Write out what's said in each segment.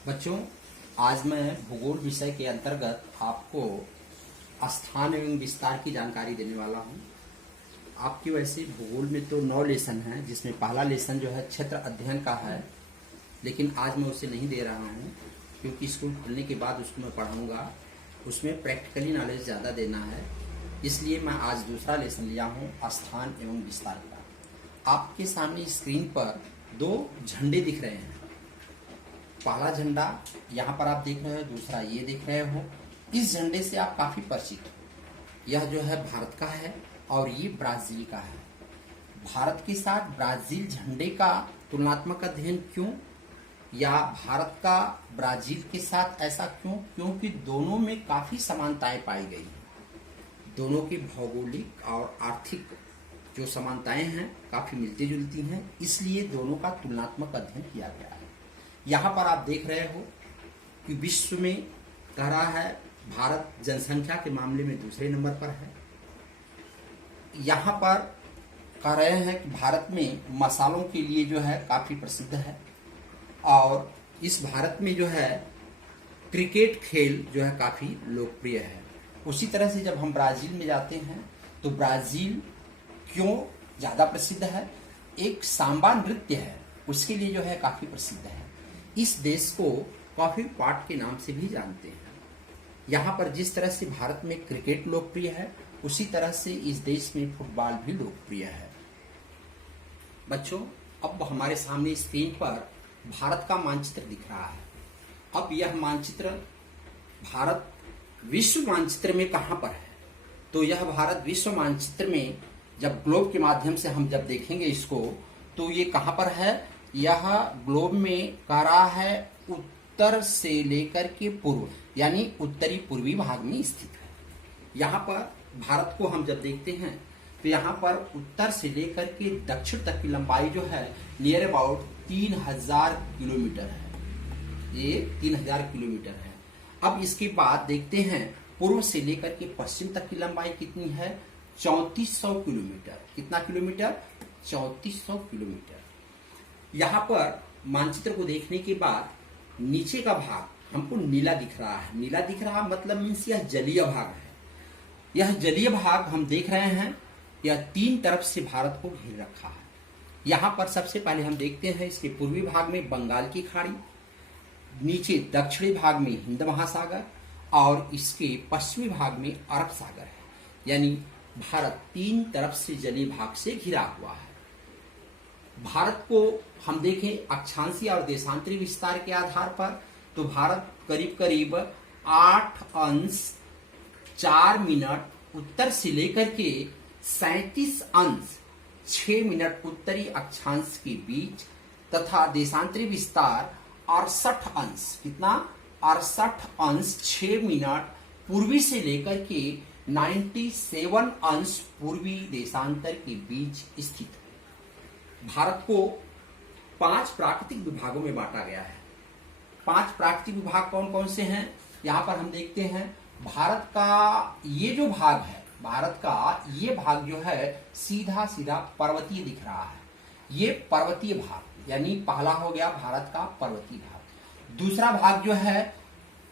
बच्चों, आज मैं भूगोल विषय के अंतर्गत आपको स्थान एवं विस्तार की जानकारी देने वाला हूँ। आपकी वैसे भूगोल में तो 9 लेसन हैं, जिसमें पहला लेसन जो है क्षेत्र अध्ययन का है, लेकिन आज मैं उसे नहीं दे रहा हूँ क्योंकि स्कूल खुलने के बाद उसको मैं पढ़ाऊँगा। उसमें प्रैक्टिकली नॉलेज ज़्यादा देना है, इसलिए मैं आज दूसरा लेसन लिया हूँ स्थान एवं विस्तार का। आपके सामने स्क्रीन पर 2 झंडे दिख रहे हैं। पहला झंडा यहाँ पर आप देख रहे हो, दूसरा ये देख रहे हो। इस झंडे से आप काफी परिचित हो। यह जो है भारत का है और ये ब्राजील का है। भारत के साथ ब्राजील झंडे का तुलनात्मक अध्ययन क्यों, या भारत का ब्राजील के साथ ऐसा क्यों? क्योंकि दोनों में काफी समानताएं पाई गई हैं। दोनों की भौगोलिक और आर्थिक जो समानताएं हैं काफी मिलती जुलती हैं, इसलिए दोनों का तुलनात्मक अध्ययन किया गया है। यहाँ पर आप देख रहे हो कि विश्व में कह रहा है भारत जनसंख्या के मामले में दूसरे नंबर पर है। यहाँ पर कह रहे हैं कि भारत में मसालों के लिए जो है काफी प्रसिद्ध है, और इस भारत में जो है क्रिकेट खेल जो है काफी लोकप्रिय है। उसी तरह से जब हम ब्राजील में जाते हैं तो ब्राजील क्यों ज्यादा प्रसिद्ध है? एक सांबा नृत्य है, उसके लिए जो है काफी प्रसिद्ध है। इस देश को कॉफी पॉट के नाम से भी जानते हैं। यहाँ पर जिस तरह से भारत में क्रिकेट लोकप्रिय है, उसी तरह से इस देश में फुटबॉल भी लोकप्रिय है। बच्चों, अब हमारे सामने स्क्रीन पर भारत का मानचित्र दिख रहा है। अब यह मानचित्र भारत विश्व मानचित्र में कहाँ पर है? तो यह भारत विश्व मानचित्र में जब ग्लोब के माध्यम से हम जब देखेंगे इसको, तो ये कहाँ पर है? यह ग्लोब में कह रहा है उत्तर से लेकर के पूर्व, यानी उत्तरी पूर्वी भाग में स्थित है। यहाँ पर भारत को हम जब देखते हैं तो यहाँ पर उत्तर से लेकर के दक्षिण तक की लंबाई जो है नियर अबाउट 3000 किलोमीटर है। ये 3000 किलोमीटर है। अब इसके बाद देखते हैं पूर्व से लेकर के पश्चिम तक की लंबाई कितनी है? 3400 किलोमीटर। कितना किलोमीटर? 3400 किलोमीटर। यहाँ पर मानचित्र को देखने के बाद नीचे का भाग हमको नीला दिख रहा है। नीला दिख रहा मतलब मीन्स यह जलीय भाग है। यह जलीय भाग हम देख रहे हैं, यह 3 तरफ से भारत को घेर रखा है। यहाँ पर सबसे पहले हम देखते हैं इसके पूर्वी भाग में बंगाल की खाड़ी, नीचे दक्षिणी भाग में हिंद महासागर, और इसके पश्चिमी भाग में अरब सागर है। यानी भारत 3 तरफ से जलीय भाग से घिरा हुआ है। भारत को हम देखें अक्षांशीय और देशांतरी विस्तार के आधार पर, तो भारत करीब करीब 8 अंश 4 मिनट उत्तर से लेकर के 37 अंश 6 मिनट उत्तरी अक्षांश के बीच, तथा देशांतरी विस्तार 68 अंश, कितना? 68 अंश 6 मिनट पूर्वी से लेकर के 97 अंश पूर्वी देशांतर के बीच स्थित है। भारत को 5 प्राकृतिक विभागों में बांटा गया है। 5 प्राकृतिक विभाग कौन कौन से हैं? यहाँ पर हम देखते हैं भारत का ये जो भाग है, भारत का ये भाग जो है सीधा सीधा पर्वतीय दिख रहा है। ये पर्वतीय भाग, यानी पहला हो गया भारत का पर्वतीय भाग। दूसरा भाग जो है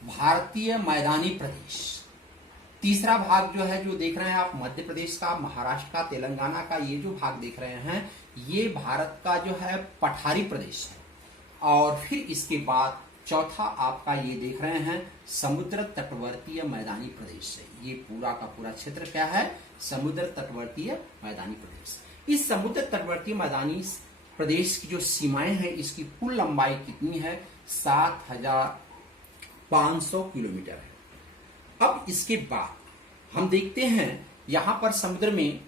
भारतीय मैदानी प्रदेश। तीसरा भाग जो है, जो देख रहे हैं आप, मध्य प्रदेश का, महाराष्ट्र का, तेलंगाना का ये जो भाग देख रहे हैं, ये भारत का जो है पठारी प्रदेश है। और फिर इसके बाद चौथा आपका ये देख रहे हैं समुद्र तटवर्तीय मैदानी प्रदेश है। ये पूरा का पूरा क्षेत्र क्या है? समुद्र तटवर्तीय मैदानी प्रदेश। इस समुद्र तटवर्तीय मैदानी प्रदेश की जो सीमाएं हैं, इसकी कुल लंबाई कितनी है? 7500 किलोमीटर है। अब इसके बाद हम देखते हैं यहाँ पर समुद्र में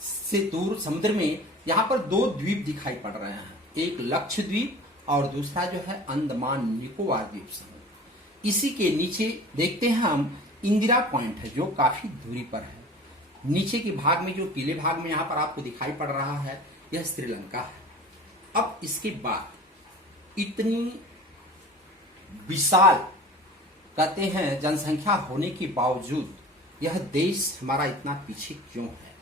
से दूर, समुद्र में यहाँ पर 2 द्वीप दिखाई पड़ रहे हैं। एक लक्षद्वीप और दूसरा जो है अंडमान निकोबार द्वीप समूह। इसी के नीचे देखते हैं हम इंदिरा पॉइंट है, जो काफी दूरी पर है। नीचे के भाग में जो पीले भाग में यहाँ पर आपको दिखाई पड़ रहा है, यह श्रीलंका है। अब इसके बाद इतनी विशाल कहते हैं जनसंख्या होने के बावजूद यह देश हमारा इतना पीछे क्यों है?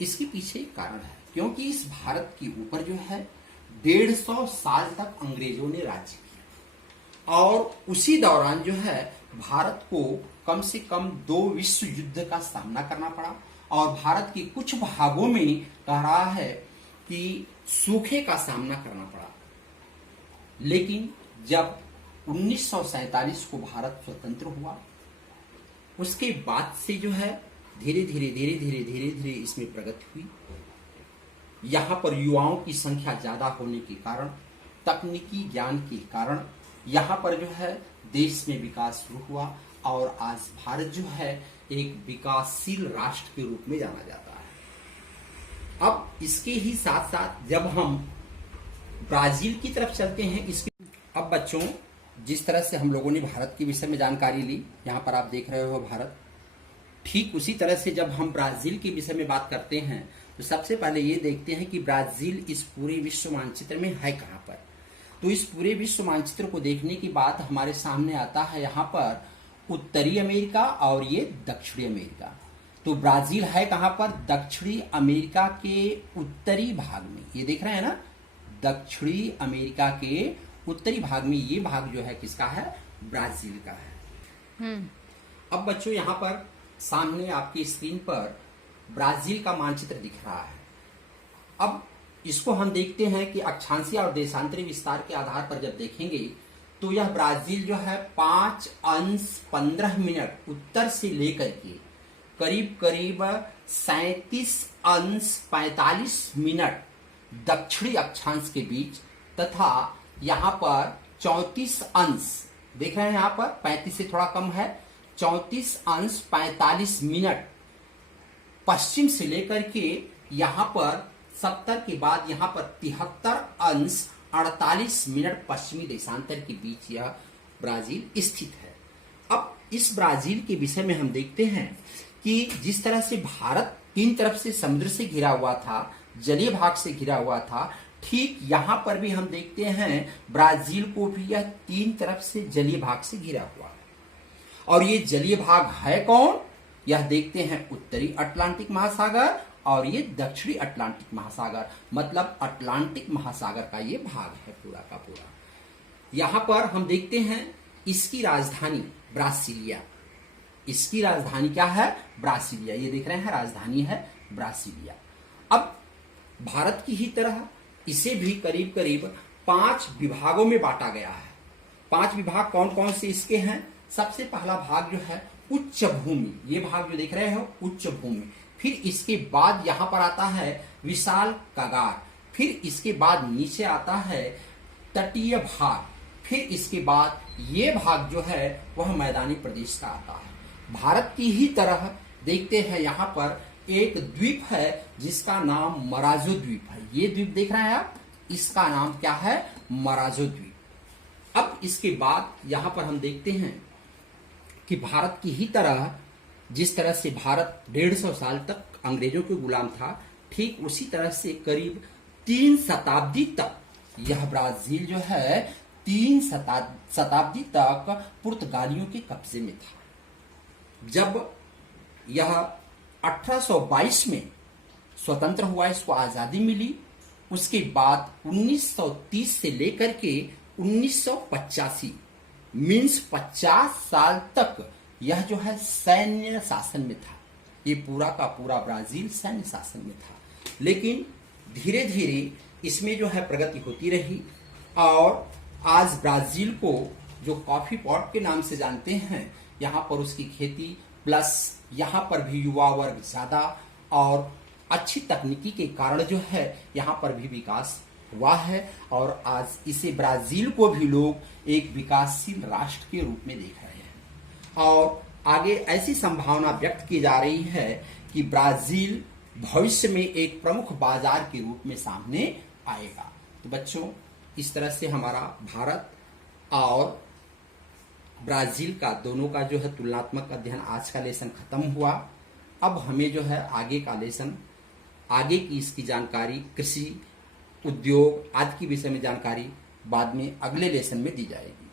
इसके पीछे एक कारण है, क्योंकि इस भारत के ऊपर जो है 150 साल तक अंग्रेजों ने राज्य किया। और उसी दौरान जो है भारत को कम से कम 2 विश्व युद्ध का सामना करना पड़ा और भारत के कुछ भागों में कह रहा है कि सूखे का सामना करना पड़ा। लेकिन जब 1947 को भारत स्वतंत्र हुआ, उसके बाद से जो है धीरे धीरे इसमें प्रगति हुई। यहाँ पर युवाओं की संख्या ज्यादा होने के कारण, तकनीकी ज्ञान के कारण यहाँ पर जो है देश में विकास शुरू हुआ और आज भारत जो है एक विकासशील राष्ट्र के रूप में जाना जाता है। अब इसके ही साथ साथ जब हम ब्राजील की तरफ चलते हैं, इसके अब बच्चों जिस तरह से हम लोगों ने भारत के विषय में जानकारी ली, यहाँ पर आप देख रहे हो भारत, ठीक उसी तरह से जब हम ब्राजील के विषय में बात करते हैं तो सबसे पहले ये देखते हैं कि ब्राजील इस पूरे विश्व मानचित्र में है कहाँ पर। तो इस पूरे विश्व मानचित्र को देखने के बाद हमारे सामने आता है यहाँ पर उत्तरी अमेरिका और ये दक्षिणी अमेरिका। तो ब्राजील है कहाँ पर? दक्षिणी अमेरिका के उत्तरी भाग में। ये देख रहे हैं ना, दक्षिणी अमेरिका के उत्तरी भाग में ये भाग जो है किसका है? ब्राजील का है। अब बच्चों यहाँ पर सामने आपकी स्क्रीन पर ब्राजील का मानचित्र दिख रहा है। अब इसको हम देखते हैं कि अक्षांशीय और देशांतरी विस्तार के आधार पर जब देखेंगे तो यह ब्राजील जो है 5 अंश 15 मिनट उत्तर से लेकर के करीब 37 अंश 45 मिनट दक्षिणी अक्षांश के बीच तथा यहाँ पर 34 अंश, देख रहे हैं यहाँ पर 35 से थोड़ा कम है, 34 अंश 45 मिनट पश्चिम से लेकर के यहाँ पर 70 के बाद यहाँ पर 73 अंश 48 मिनट पश्चिमी देशांतर के बीच यह ब्राजील स्थित है। अब इस ब्राजील के विषय में हम देखते हैं कि जिस तरह से भारत 3 तरफ से समुद्र से घिरा हुआ था, जलीय भाग से घिरा हुआ था, ठीक यहाँ पर भी हम देखते हैं ब्राजील को भी यह 3 तरफ से जलीय भाग से घिरा हुआ है। और ये जलीय भाग है कौन? यह देखते हैं उत्तरी अटलांटिक महासागर और ये दक्षिणी अटलांटिक महासागर, मतलब अटलांटिक महासागर का ये भाग है पूरा का पूरा। यहाँ पर हम देखते हैं इसकी राजधानी ब्रासिलिया। इसकी राजधानी क्या है? ब्रासिलिया। ये देख रहे हैं राजधानी है ब्रासिलिया। अब भारत की ही तरह इसे भी करीब करीब 5 विभागों में बांटा गया है। 5 विभाग कौन कौन से इसके हैं? सबसे पहला भाग जो है उच्च भूमि, ये भाग जो देख रहे हो उच्च भूमि। फिर इसके बाद यहां पर आता है विशाल कगार, फिर इसके बाद नीचे आता है तटीय भाग, फिर इसके बाद ये भाग जो है वह मैदानी प्रदेश का आता है। भारत की ही तरह देखते हैं यहाँ पर एक द्वीप है जिसका नाम मराजो द्वीप है। ये द्वीप देख रहे हैं आप, इसका नाम क्या है? मराजो द्वीप। अब इसके बाद यहाँ पर हम देखते हैं कि भारत की ही तरह जिस तरह से भारत 150 साल तक अंग्रेजों के गुलाम था, ठीक उसी तरह से करीब 3 शताब्दी तक यह ब्राजील जो है 3 शताब्दी तक पुर्तगालियों के कब्जे में था। जब यह 1822 में स्वतंत्र हुआ, इसको आजादी मिली, उसके बाद 1930 से लेकर के 1985 मीन्स 50 साल तक यह जो है सैन्य शासन में था। ये पूरा का पूरा ब्राजील सैन्य शासन में था। लेकिन धीरे धीरे इसमें जो है प्रगति होती रही और आज ब्राजील को जो कॉफी पॉट के नाम से जानते हैं, यहाँ पर उसकी खेती प्लस यहाँ पर भी युवा वर्ग ज्यादा और अच्छी तकनीकी के कारण जो है यहाँ पर भी विकास हुआ है और आज इसे ब्राजील को भी लोग एक विकासशील राष्ट्र के रूप में देख रहे हैं। और आगे ऐसी संभावना व्यक्त की जा रही है कि ब्राजील भविष्य में एक प्रमुख बाजार के रूप में सामने आएगा। तो बच्चों, इस तरह से हमारा भारत और ब्राजील का दोनों का जो है तुलनात्मक अध्ययन आज का लेसन खत्म हुआ। अब हमें जो है आगे का लेसन, आगे की इसकी जानकारी, कृषि, उद्योग आदि के विषय में जानकारी बाद में अगले लेसन में दी जाएगी।